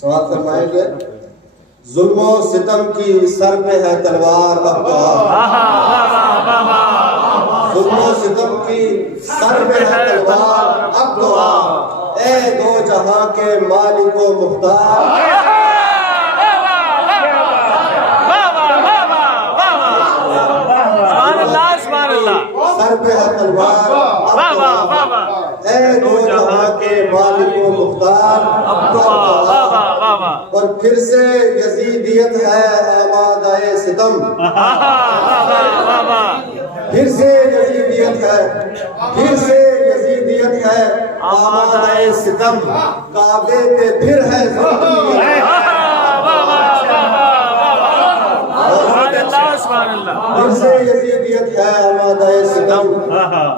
سوال فرمائیں گے ظلم و ستم کی سر پہ ہے تلوار اب تو ظلم و ستم کی سر پہ ہے تلوار اب تو اے دو جہاں کے مالک و مختار سر پہ ہے تلوار اے دو جہاں کے مالک و مختار اور پھر سے یزیدیت ہے آمادہ ستم پھر سے یزیدیت ہے پھر سے یزیدیت ہے آمادہ ستم کعبے پہ پھر ہے پھر سے یزیدیت ہے آمادہ ستم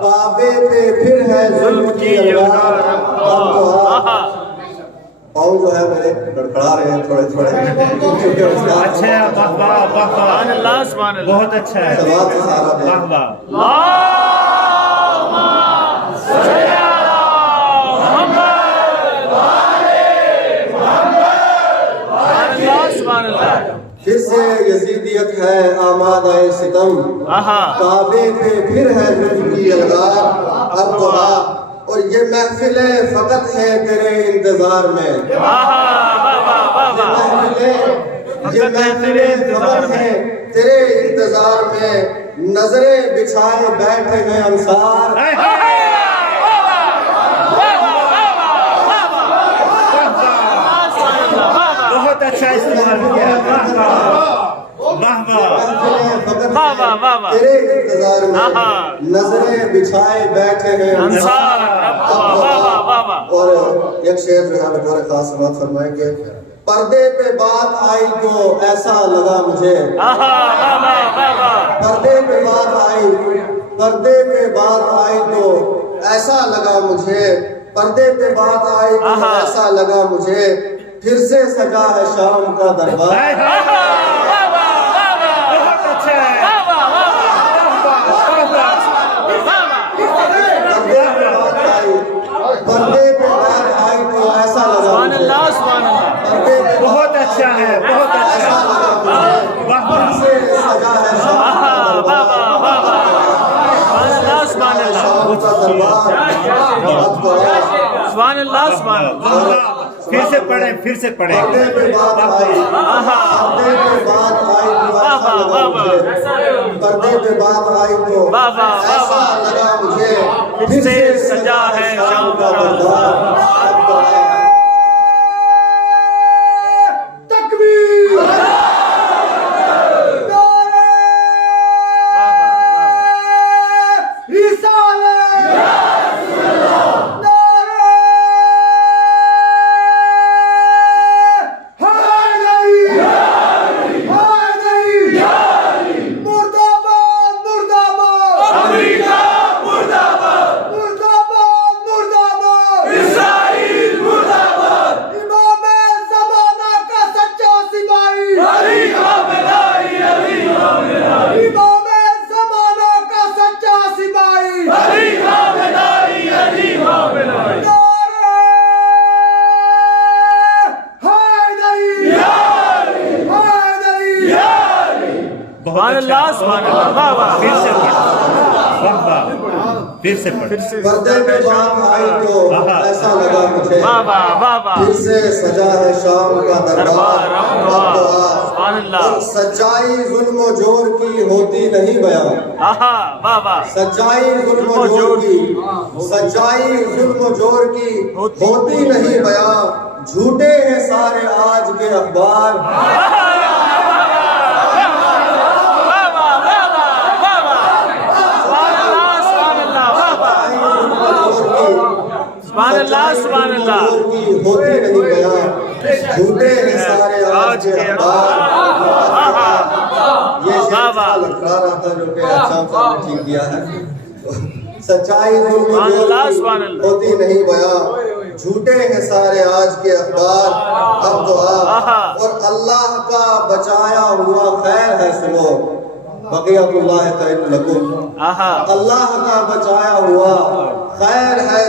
کعبے پہ پھر ہے ظلم کی الوار پاؤں جو ہے میرے کڑکڑا رہے ہیں تھوڑے تھوڑے اچھا ہے بہت اچھا ہے سلوات سے سارا دیں پھر سے یزیدیت ہے آمادہ ستم کعبے پہ پھر ہے ظلم کی الغار اب تو اور یہ محفلیں فقط ہیں تیرے انتظار میں یہ محفلیں فقط ہیں تیرے انتظار میں نظریں بچھائے بیٹھے ہیں انصار بہت اچھا استعمال کیا تیرے انتظار میں نظریں بچھائے بیٹھے ہیں انصار اور ایک شعر جو ہے بطور خاص سماعت فرمائیں گے پردے پہ بات آئی تو ایسا لگا مجھے پردے پہ بات آئی تو ایسا لگا مجھے پردے پہ بات آئی تو ایسا لگا مجھے پھر سے سجا ہے شام کا دربار پردے پہ بات آئی تو ایسا لگا بہت اچھا ہے بہت اچھا پھر سے سجا ہے شام کا دربار پھر سے پڑھیں پردے پہ بات آئی تو ایسا لگا مجھے پھر سے سجا ہے شام کا دربار پھر سے پردے پہ بات آئی تو ایسا لگا مجھے پھر سے سجا ہے شام کا دربار اور سچائی ظلم و جور کی ہوتی نہیں بیان سچائی ظلم و جور کی ہوتی نہیں بیان جھوٹے ہیں سارے آج کے اخبار سبحان اللہ ہوتے نہیں بیان جھوٹے ہیں سارے آج کے اخبار یہ شعر لکھا رہا تھا جو کہ اچھا صاحب نے ٹھیک کیا ہے سچائی ظلم ہوتی نہیں بیان جھوٹے ہیں سارے آج کے اخبار اب دعا اور اللہ کا بچایا ہوا خیر ہے سنو بقیت اللہ خیر لکم اللہ کا بچایا ہوا خیر ہے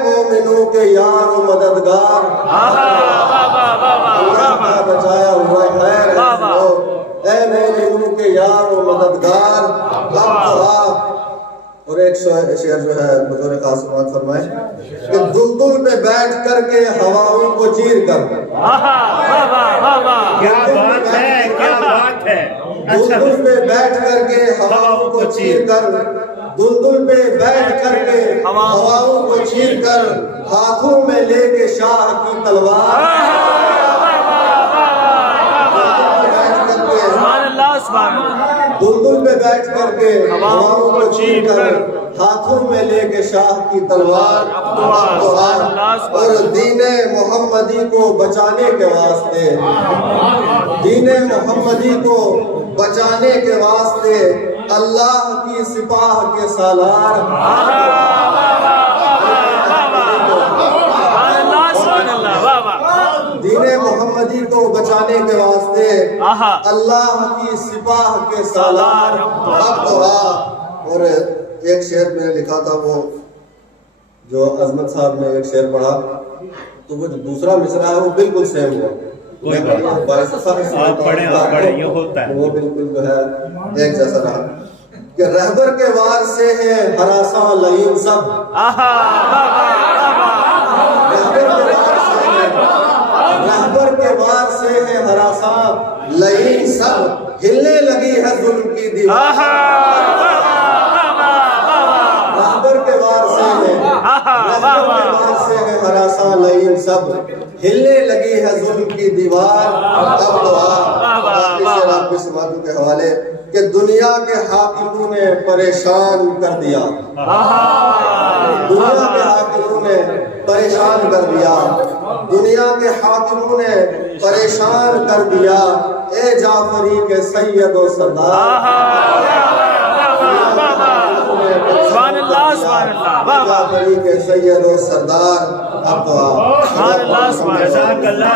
مومنوں کے یار و مددگار اللہ کا بچایا ہوا خیر ہے واہ، واہ۔ سنو اے مومنوں کے یار و مددگار اب تو آپ اور ایک شعر جو ہے حضور خاص بات فرمائے کہ دلدل پہ بیٹھ کر کے ہواؤں کو چیر کر کیا بات ہے کیا بات ہے اچھا دلدل پہ بیٹھ کر کے ہواؤں کو چیر کر دلدل پہ بیٹھ کر کے ہواؤں کو چیر کر ہاتھوں میں لے کے شاہ کی تلوار دلدل پہ بیٹھ کر کے ہواؤں کو چیر کر ہاتھوں میں لے کے شاہ کی تلوار اور دین محمدی کو بچانے کے واسطے دین محمدی کو بچانے کے واسطے اللہ کی سپاہ کے سالار دین محمدی کو بچانے کے واسطے اللہ کی سپاہ کے سالار اب تو اور ایک شعر میں نے لکھا تھا وہ جو عظمت صاحب نے ایک شعر پڑھا تو وہ جو دوسرا مصرع ہے وہ بالکل سیم ہوا کوئی بات نہیں آپ پڑھیں یہ ہوتا ہے وہ بالکل جو ہے ایک جیسا رہا کہ رہبر کے وار سے ہے ہراساں لعین سب رہبر کے وار سے ہے ہراساں لعین سب ہلنے لگی ہے ظلم کی دیوار رہبر کے وار سے ہے ہراساں لعین سب ہلنے لگی ہے ظلم کی دیوار اب دعا آخری سماعتوں کے حوالے کہ دنیا کے حاکموں نے پریشان کر دیا دنیا کے حاکموں نے پریشان کر دیا دنیا کے حاکموں نے پریشان کر دیا اے جعفری کے سید و سردار جعفری کے سید و سردار اب دعا جزاک اللہ